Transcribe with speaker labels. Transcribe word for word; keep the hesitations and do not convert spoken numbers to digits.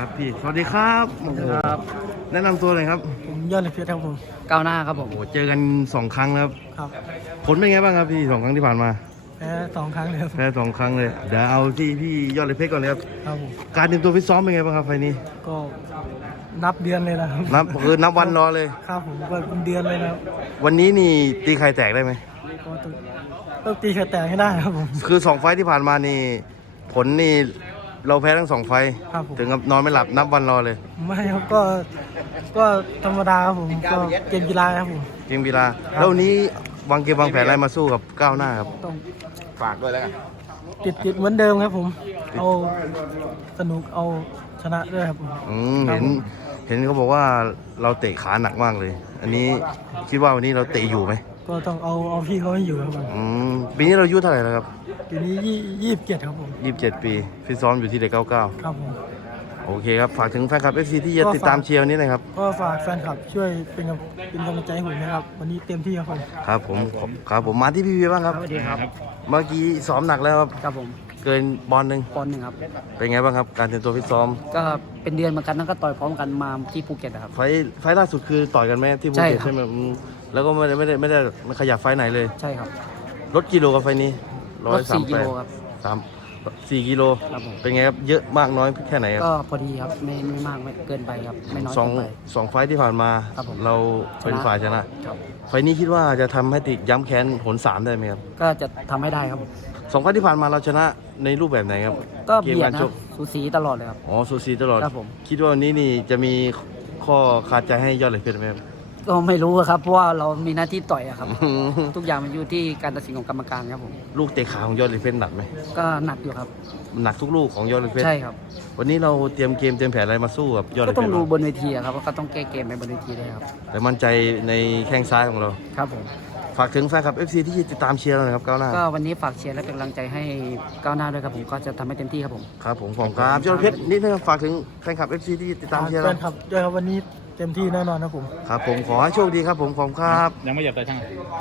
Speaker 1: ครับพี่สวัสดีครับโอ้โห
Speaker 2: ครับ
Speaker 1: แนะนำตัวหน่อยครับ
Speaker 2: ผมยอดเหล็กเพชรครับผมก้าวหน้าครับผม
Speaker 1: โอ้โหเจอกันสองครั้งแล้วครับ
Speaker 2: ครับ
Speaker 1: ผลเป็นไงบ้างครับพี่สองครั้งที่ผ่านมา
Speaker 2: แพ้สองครั้งเลยครับ
Speaker 1: แพ้สองครั้งเลยเดี๋ยวเอาที่พี่ยอดเลยเพชรก่อนเลยครับ
Speaker 2: ครับผม
Speaker 1: การเตรียมตัวฟิตซ้อมเป็นไงบ้างครับไฟล์นี้
Speaker 2: ก็นับเดือนเลยนะครับ
Speaker 1: นับคือนับวันรอเลย
Speaker 2: ครับผมก็เป็นเดือนเลยนะครับ
Speaker 1: วันนี้นี่ตีไข่แตกได้ไหม
Speaker 2: ก็ต้องต้องตีกระแตกให้ได้ครับผม
Speaker 1: คือสองไฟล์ที่ผ่านมานี่ผลนี่เราแพ้ทั้งสองไฟล์
Speaker 2: ครับผม
Speaker 1: ถึงกับนอนไม่หลับนับวันรอเลย
Speaker 2: ไม่ครับก็ก็ธรรมดาครับผมก็เกมกีฬาครับผม
Speaker 1: เกมกีฬาแล้ววันนี้วางเกมวางแผนอะไรมาสู้กับก้าวหน้าครับ
Speaker 2: ต้อง
Speaker 1: ฝากด้วยแล้วกัน
Speaker 2: ติดติดเหมือนเดิมครับผมเอาสนุกเอาชนะด้วยครับผม
Speaker 1: อืมเห็นเห็นเขาบอกว่าเราเตะขาหนักมากเลย อันนี้คิดว่าวันนี้เราเตะอยู่ไหม
Speaker 2: ก็ต้องเอาเอาพี่เขาให้อยู่ครับผม
Speaker 1: อืมปีนี้เราอายุเท่าไหร่แล้วครับ
Speaker 2: ทีนี้ยี่ยี่สิบเจ็ดครับผม
Speaker 1: ยี่สิบเจ็ดปีฟิตซ้อมอยู่ที่เด็กเก้าเก้า
Speaker 2: ครับผม
Speaker 1: โอเคครับฝากถึงแฟนคลับเอฟซีที่จะติดตามเชียร์วันนี้หนะครับ
Speaker 2: ก็ฝากแฟนคลับช่วยเป็นกำเป็นกำลังใจให้ผมนะครับ วันนี้เต็มที่ครับผม
Speaker 1: ครับผมขอบครับผมมาที่พี่พีบ้างครับ
Speaker 2: สวัสดีครับ
Speaker 1: เมื่อกี้ซ้อมหนักแล้วครับ
Speaker 2: ครับผม
Speaker 1: เกินบอลหนึ่ง
Speaker 2: ปอนหนึ่งครับ
Speaker 1: เป็นไงบ้างครับการเตรียมตัวฟิตซ้อม
Speaker 2: ก็เป็นเดือนเหมือนกันนั่นก็ต่อยพร้อมกันมาที่ภูเก็ตนะครับ
Speaker 1: ไฟล์ไฟล์ล่าสุดคือต่อยกันไหมที่ภู
Speaker 2: ใช่
Speaker 1: เก็ต
Speaker 2: ครับ
Speaker 1: ใช่ไหมอืมแล้วก็ไม่ได้ไม่ได้ไม่ได้ไม่ขยับไฟล์ไหนเลย
Speaker 2: ใช่ครับ
Speaker 1: ลดกิโลกับไฟล์นี้
Speaker 2: ลดสี่กิโลครับ
Speaker 1: สามสี่กิโล
Speaker 2: ครับผม
Speaker 1: เป็นไงครับเยอะมากน้อยแค่ไหนครับ
Speaker 2: ก็พอดีครับไม่ไม่มากไม่เกินไปครับไม่น้อย
Speaker 1: สอง
Speaker 2: เกินไป
Speaker 1: สองไฟล์ที่ผ่านมา
Speaker 2: ครับผม
Speaker 1: เราเป็น
Speaker 2: ชนะ
Speaker 1: ฝ่ายชนะครับ ไฟล์นี้คิดว่าจะทำให้ติดย้ำแค้นหนสามได้ไหมครับ
Speaker 2: ก็จะทำให้ได้ครับผม
Speaker 1: สองไฟล์ที่ผ่านมาเราชนะในรูปแบบไหนครับ
Speaker 2: ก็
Speaker 1: เกม
Speaker 2: เบียด
Speaker 1: การ
Speaker 2: นะ
Speaker 1: ชก
Speaker 2: สูสีตลอดเลยครับ
Speaker 1: อ๋อสูสีตลอด
Speaker 2: ครับผม
Speaker 1: คิดว่าวันนี้นี่จะมีข้อคาดใจให้ยอดเหล็กเพชรไหมครับ
Speaker 2: ก็ไม่รู้ครับเพราะว่าเรามีหน้าที่ต่อยอะครับ ทุกอย่างมันอยู่ที่การตัดสินของกรรมการครับผม
Speaker 1: ลูกเตะขาของยอดเหล็กเพชรหนักไหม
Speaker 2: ก็หนักอยู่ครับ
Speaker 1: หนักทุกลูกของยอดเหล็กเพชร
Speaker 2: ใช่ครับ
Speaker 1: วันนี้เราเตรียมเกมเตรียมแผนอะไรมาสู้กับยอดเห
Speaker 2: ก็
Speaker 1: ล็กเพ
Speaker 2: ต้อง
Speaker 1: ชร
Speaker 2: ดู
Speaker 1: บ้าง
Speaker 2: บนเวทีอะครับว่าก็ต้องแก้เกมไปบนเวทีด้วยครับ
Speaker 1: แต่มั่นใจในแข้งซ้ายของเรา
Speaker 2: ครับผม
Speaker 1: ฝากถึงแฟนคลับ เอฟ ซี ที่ติดตามเชียร์เราหน่อยครับก้าวหน้า
Speaker 2: ก็วันนี้ฝากเชียร์และเป็นกำลังใจให้ก้าวหน้าด้วยครับผมก็จะทำให้เต็มที่ครับผม
Speaker 1: ครับผมผมครับยอดเพชรนิดนึงครับฝากถึงแฟนคลับ เอฟ ซี ที่ติดตามเชียร์
Speaker 2: แฟ
Speaker 1: เรา
Speaker 2: นคลับด้วยครับวันนี้เต็มที่แน่นอนครับผม
Speaker 1: ครับผมขอให้โชคดีครับผมขอบคุณครับ
Speaker 3: ยังไม่หยับตาช่าง